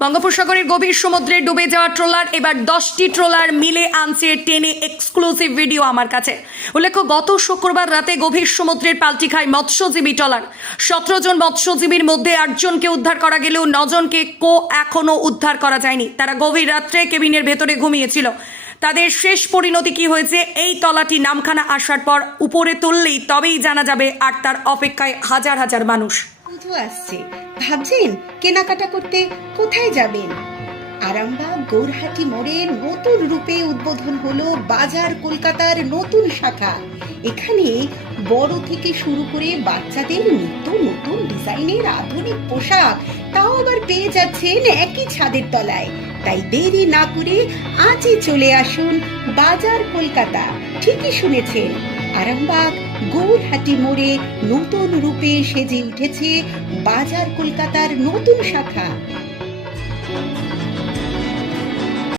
বঙ্গোপসাগরের গভীর সমুদ্রে ডুবে যাওয়া ট্রলার, এবার দশটি ট্রলার মিলে আনছে টেনে এক্সক্লুসিভ ভিডিও আমার কাছে। উল্লেখ্য, গত শুক্রবার রাতে গভীর সমুদ্রের পাল্টি খায় মৎস্যজীবী ট্রলার। সতেরো জন মৎস্যজীবীর মধ্যে আটজনকে উদ্ধার করা গেলেও নজনকে কো এখনও উদ্ধার করা যায়নি। তারা গভীর রাত্রে কেবিনের ভেতরে ঘুমিয়েছিল। তাদের শেষ পরিণতি কি হয়েছে, এই তলাটি নামখানা আসার পর উপরে তুললেই তবেই জানা যাবে, আর তার অপেক্ষায় হাজার হাজার মানুষ। বন্ধু আসছে। ভাবছেন কেনাকাটা করতে কোথায় যাবেন? আরামবাগ গৌরহাটি মোড়ে নতুন রূপে উদ্বোধন হলো বাজার কলকাতার নতুন শাখা। এখানে বড় থেকে শুরু করে বাচ্চাদের নিত্য নতুন ডিজাইনের আধুনিক পোশাক, তাও আবার পেয়ে যাচ্ছেন একই ছাদের তলায়। তাই দেরি না করে আজই চলে আসুন বাজার কলকাতা। ঠিকই শুনেছেন। আরামবাগ গৌরহাটি মোড়ে নতুন রূপে সেজে উঠেছে বাজার কলকাতার নতুন শাখা।